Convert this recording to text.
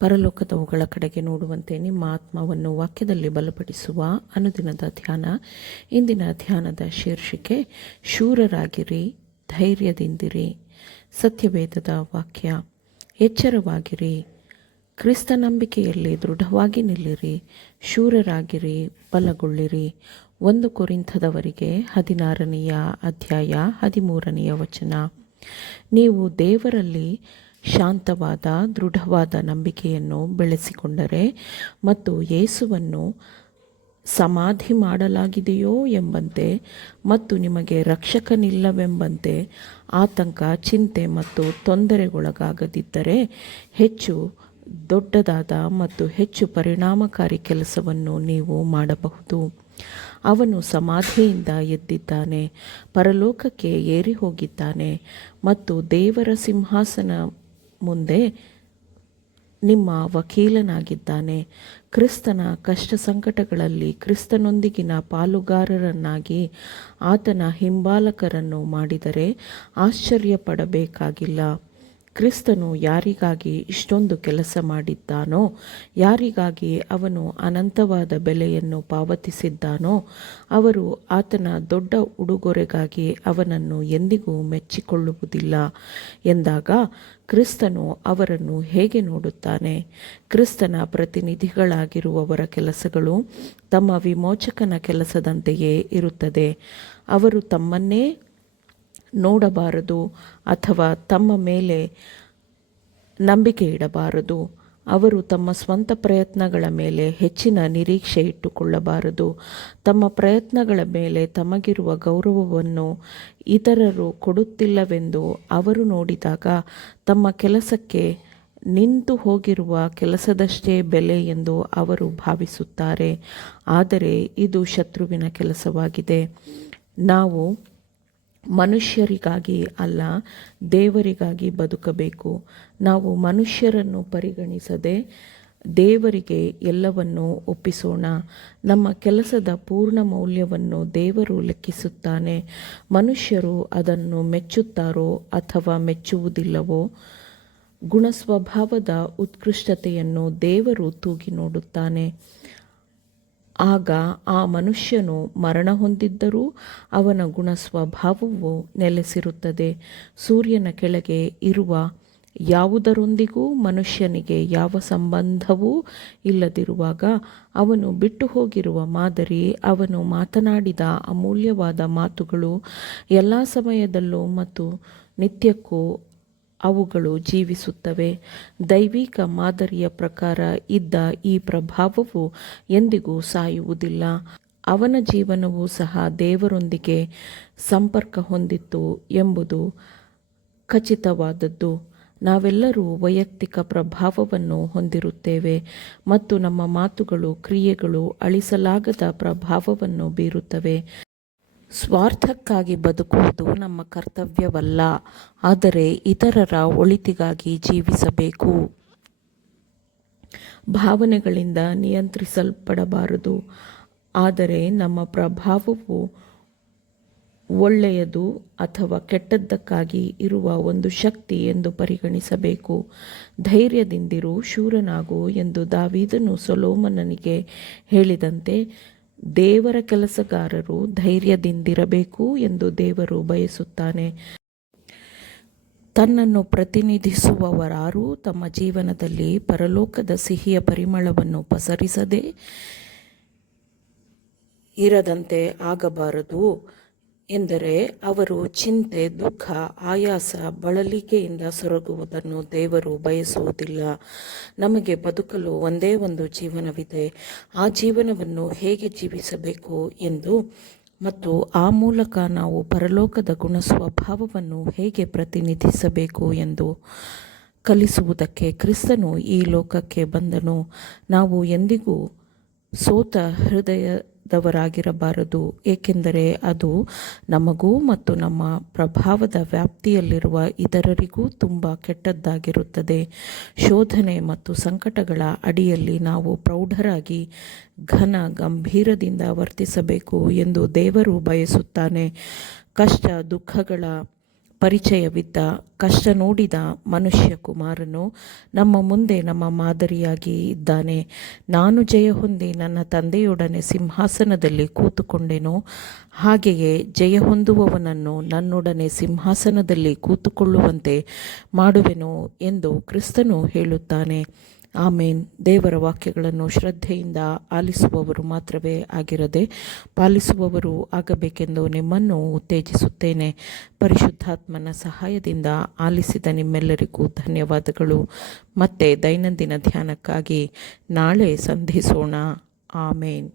ಪರಲೋಕದವುಗಳ ಕಡೆಗೆ ನೋಡುವಂತೆ ನಿಮ್ಮ ಆತ್ಮವನ್ನು ವಾಕ್ಯದಲ್ಲಿ ಬಲಪಡಿಸುವ ಅನುದಿನದ ಧ್ಯಾನ. ಇಂದಿನ ಧ್ಯಾನದ ಶೀರ್ಷಿಕೆ ಶೂರರಾಗಿರಿ, ಧೈರ್ಯದಿಂದಿರಿ. ಸತ್ಯವೇದದ ವಾಕ್ಯ: ಎಚ್ಚರವಾಗಿರಿ, ಕ್ರಿಸ್ತ ನಂಬಿಕೆಯಲ್ಲಿ ದೃಢವಾಗಿ ನಿಲ್ಲಿರಿ, ಶೂರರಾಗಿರಿ, ಬಲಗೊಳ್ಳಿರಿ. 1 ಕೊರಿಂಥದವರಿಗೆ 16ನೇ ಅಧ್ಯಾಯ 13ನೇ ವಚನ. ನೀವು ದೇವರಲ್ಲಿ ಶಾಂತವಾದ ದೃಢವಾದ ನಂಬಿಕೆಯನ್ನು ಬೆಳೆಸಿಕೊಂಡರೆ ಮತ್ತು ಯೇಸುವನ್ನು ಸಮಾಧಿ ಮಾಡಲಾಗಿದೆಯೋ ಎಂಬಂತೆ ಮತ್ತು ನಿಮಗೆ ರಕ್ಷಕನಿಲ್ಲವೆಂಬಂತೆ ಆತಂಕ, ಚಿಂತೆ ಮತ್ತು ತೊಂದರೆಗೊಳಗಾಗದಿದ್ದರೆ ಹೆಚ್ಚು ದೊಡ್ಡದಾದ ಮತ್ತು ಹೆಚ್ಚು ಪರಿಣಾಮಕಾರಿ ಕೆಲಸವನ್ನು ನೀವು ಮಾಡಬಹುದು. ಅವನು ಸಮಾಧಿಯಿಂದ ಎದ್ದಿದ್ದಾನೆ, ಪರಲೋಕಕ್ಕೆ ಏರಿ ಹೋಗಿದ್ದಾನೆ ಮತ್ತು ದೇವರ ಸಿಂಹಾಸನ ಮುಂದೆ ನಿಮ್ಮ ವಕೀಲನಾಗಿದ್ದಾನೆ. ಕ್ರಿಸ್ತನ ಕಷ್ಟ ಸಂಕಟಗಳಲ್ಲಿ ಕ್ರಿಸ್ತನೊಂದಿಗಿನ ಪಾಲುಗಾರರನ್ನಾಗಿ ಆತನ ಹಿಂಬಾಲಕರನ್ನು ಮಾಡಿದರೆ ಆಶ್ಚರ್ಯಪಡಬೇಕಾಗಿಲ್ಲ. ಕ್ರಿಸ್ತನು ಯಾರಿಗಾಗಿ ಇಷ್ಟೊಂದು ಕೆಲಸ ಮಾಡಿದ್ದಾನೋ, ಯಾರಿಗಾಗಿ ಅವನು ಅನಂತವಾದ ಬೆಲೆಯನ್ನು ಪಾವತಿಸಿದ್ದಾನೋ, ಅವರು ಆತನ ದೊಡ್ಡ ಉಡುಗೊರೆಗಾಗಿ ಅವನನ್ನು ಎಂದಿಗೂ ಮೆಚ್ಚಿಕೊಳ್ಳುವುದಿಲ್ಲ ಎಂದಾಗ ಕ್ರಿಸ್ತನು ಅವರನ್ನು ಹೇಗೆ ನೋಡುತ್ತಾನೆ? ಕ್ರಿಸ್ತನ ಪ್ರತಿನಿಧಿಗಳಾಗಿರುವವರ ಕೆಲಸಗಳು ತಮ್ಮ ವಿಮೋಚಕನ ಕೆಲಸದಂತೆಯೇ ಇರುತ್ತದೆ. ಅವರು ತಮ್ಮನ್ನೇ ನೋಡಬಾರದು ಅಥವಾ ತಮ್ಮ ಮೇಲೆ ನಂಬಿಕೆ ಇಡಬಾರದು. ಅವರು ತಮ್ಮ ಸ್ವಂತ ಪ್ರಯತ್ನಗಳ ಮೇಲೆ ಹೆಚ್ಚಿನ ನಿರೀಕ್ಷೆ ಇಟ್ಟುಕೊಳ್ಳಬಾರದು. ತಮ್ಮ ಪ್ರಯತ್ನಗಳ ಮೇಲೆ ತಮಗಿರುವ ಗೌರವವನ್ನು ಇತರರು ಕೊಡುತ್ತಿಲ್ಲವೆಂದು ಅವರು ನೋಡಿದಾಗ ತಮ್ಮ ಕೆಲಸಕ್ಕೆ ನಿಂತು ಹೋಗಿರುವ ಕೆಲಸದಷ್ಟೇ ಬೆಲೆ ಎಂದು ಅವರು ಭಾವಿಸುತ್ತಾರೆ. ಆದರೆ ಇದು ಶತ್ರುವಿನ ಕೆಲಸವಾಗಿದೆ. ನಾವು ಮನುಷ್ಯರಿಗಾಗಿ ಅಲ್ಲ, ದೇವರಿಗಾಗಿ ಬದುಕಬೇಕು. ನಾವು ಮನುಷ್ಯರನ್ನು ಪರಿಗಣಿಸದೆ ದೇವರಿಗೆ ಎಲ್ಲವನ್ನೂ ಒಪ್ಪಿಸೋಣ. ನಮ್ಮ ಕೆಲಸದ ಪೂರ್ಣ ಮೌಲ್ಯವನ್ನು ದೇವರು ಲೆಕ್ಕಿಸುತ್ತಾನೆ. ಮನುಷ್ಯರು ಅದನ್ನು ಮೆಚ್ಚುತ್ತಾರೋ ಅಥವಾ ಮೆಚ್ಚುವುದಿಲ್ಲವೋ, ಗುಣಸ್ವಭಾವದ ಉತ್ಕೃಷ್ಟತೆಯನ್ನು ದೇವರು ತೂಗಿ ನೋಡುತ್ತಾನೆ. ಆಗ ಆ ಮನುಷ್ಯನು ಮರಣ ಹೊಂದಿದ್ದರೂ ಅವನ ಗುಣ ಸ್ವಭಾವವು ನೆಲೆಸಿರುತ್ತದೆ. ಸೂರ್ಯನ ಕೆಳಗೆ ಇರುವ ಯಾವುದರೊಂದಿಗೂ ಮನುಷ್ಯನಿಗೆ ಯಾವ ಸಂಬಂಧವೂ ಇಲ್ಲದಿರುವಾಗ ಅವನು ಬಿಟ್ಟು ಹೋಗಿರುವ ಮಾದರಿ, ಅವನು ಮಾತನಾಡಿದ ಅಮೂಲ್ಯವಾದ ಮಾತುಗಳು ಎಲ್ಲ ಸಮಯದಲ್ಲೂ ಮತ್ತು ನಿತ್ಯಕ್ಕೂ ಅವುಗಳು ಜೀವಿಸುತ್ತವೆ. ದೈವಿಕ ಮಾದರಿಯ ಪ್ರಕಾರ ಇದ್ದ ಈ ಪ್ರಭಾವವು ಎಂದಿಗೂ ಸಾಯುವುದಿಲ್ಲ. ಅವನ ಜೀವನವೂ ಸಹ ದೇವರೊಂದಿಗೆ ಸಂಪರ್ಕ ಹೊಂದಿತ್ತು ಎಂಬುದು ಖಚಿತವಾದದ್ದು. ನಾವೆಲ್ಲರೂ ವೈಯಕ್ತಿಕ ಪ್ರಭಾವವನ್ನು ಹೊಂದಿರುತ್ತೇವೆ ಮತ್ತು ನಮ್ಮ ಮಾತುಗಳು, ಕ್ರಿಯೆಗಳು ಅಳಿಸಲಾಗದ ಪ್ರಭಾವವನ್ನು ಬೀರುತ್ತವೆ. ಸ್ವಾರ್ಥಕ್ಕಾಗಿ ಬದುಕುವುದು ನಮ್ಮ ಕರ್ತವ್ಯವಲ್ಲ, ಆದರೆ ಇತರರ ಒಳಿತಿಗಾಗಿ ಜೀವಿಸಬೇಕು. ಭಾವನೆಗಳಿಂದ ನಿಯಂತ್ರಿಸಲ್ಪಡಬಾರದು, ಆದರೆ ನಮ್ಮ ಪ್ರಭಾವವು ಒಳ್ಳೆಯದು ಅಥವಾ ಕೆಟ್ಟದ್ದಕ್ಕಾಗಿ ಇರುವ ಒಂದು ಶಕ್ತಿ ಎಂದು ಪರಿಗಣಿಸಬೇಕು. ಧೈರ್ಯದಿಂದಿರು, ಶೂರನಾಗು ಎಂದು ದಾವೀದನು ಸೊಲೊಮೋನನಿಗೆ ಹೇಳಿದಂತೆ ದೇವರ ಕೆಲಸಗಾರರು ಧೈರ್ಯದಿಂದಿರಬೇಕು ಎಂದು ದೇವರು ಬಯಸುತ್ತಾನೆ. ತನ್ನನ್ನು ಪ್ರತಿನಿಧಿಸುವವರಾರೂ ತಮ್ಮ ಜೀವನದಲ್ಲಿ ಪರಲೋಕದ ಸಿಹಿಯ ಪರಿಮಳವನ್ನು ಪಸರಿಸದೇ ಇರದಂತೆ ಆಗಬಾರದು. ಎಂದರೆ ಅವರು ಚಿಂತೆ, ದುಃಖ, ಆಯಾಸ, ಬಳಲಿಕೆಯಿಂದ ಸೊರಗುವುದನ್ನು ದೇವರು ಬಯಸುವುದಿಲ್ಲ. ನಮಗೆ ಬದುಕಲು ಒಂದೇ ಒಂದು ಜೀವನವಿದೆ. ಆ ಜೀವನವನ್ನು ಹೇಗೆ ಜೀವಿಸಬೇಕು ಎಂದು ಮತ್ತು ಆ ಮೂಲಕ ನಾವು ಪರಲೋಕದ ಗುಣ ಸ್ವಭಾವವನ್ನು ಹೇಗೆ ಪ್ರತಿನಿಧಿಸಬೇಕು ಎಂದು ಕಲಿಸುವುದಕ್ಕೆ ಕ್ರಿಸ್ತನು ಈ ಲೋಕಕ್ಕೆ ಬಂದನು. ನಾವು ಎಂದಿಗೂ ಸೋತ ಹೃದಯದವರಾಗಿರಬಾರದು, ಏಕೆಂದರೆ ಅದು ನಮಗೂ ಮತ್ತು ನಮ್ಮ ಪ್ರಭಾವದ ವ್ಯಾಪ್ತಿಯಲ್ಲಿರುವ ಇತರರಿಗೂ ತುಂಬ ಕೆಟ್ಟದ್ದಾಗಿರುತ್ತದೆ. ಶೋಧನೆ ಮತ್ತು ಸಂಕಟಗಳ ಅಡಿಯಲ್ಲಿ ನಾವು ಪ್ರೌಢರಾಗಿ ಘನ ಗಂಭೀರದಿಂದ ವರ್ತಿಸಬೇಕು ಎಂದು ದೇವರು ಬಯಸುತ್ತಾನೆ. ಕಷ್ಟ, ದುಃಖಗಳ ಪರಿಚಯವಿದ್ದ ಕಷ್ಟ ನೋಡಿದ ಮನುಷ್ಯ ಕುಮಾರನು ನಮ್ಮ ಮುಂದೆ ನಮ್ಮ ಮಾದರಿಯಾಗಿ ಇದ್ದಾನೆ. ನಾನು ಜಯ ಹೊಂದಿ ನನ್ನ ತಂದೆಯೊಡನೆ ಸಿಂಹಾಸನದಲ್ಲಿ ಕೂತುಕೊಂಡೆನೋ ಹಾಗೆಯೇ ಜಯ ಹೊಂದುವವನನ್ನು ನನ್ನೊಡನೆ ಸಿಂಹಾಸನದಲ್ಲಿ ಕೂತುಕೊಳ್ಳುವಂತೆ ಮಾಡುವೆನು ಎಂದು ಕ್ರಿಸ್ತನು ಹೇಳುತ್ತಾನೆ. ಆಮೇನ್. ದೇವರ ವಾಕ್ಯಗಳನ್ನು ಶ್ರದ್ಧೆಯಿಂದ ಆಲಿಸುವವರು ಮಾತ್ರವೇ ಆಗಿರದೆ ಪಾಲಿಸುವವರು ಆಗಬೇಕೆಂದು ನಿಮ್ಮನ್ನು ಉತ್ತೇಜಿಸುತ್ತೇನೆ. ಪರಿಶುದ್ಧಾತ್ಮನ ಸಹಾಯದಿಂದ ಆಲಿಸಿದ ನಿಮ್ಮೆಲ್ಲರಿಗೂ ಧನ್ಯವಾದಗಳು. ಮತ್ತೆ ದೈನಂದಿನ ಧ್ಯಾನಕ್ಕಾಗಿ ನಾಳೆ ಸಂಧಿಸೋಣ. ಆಮೇನ್.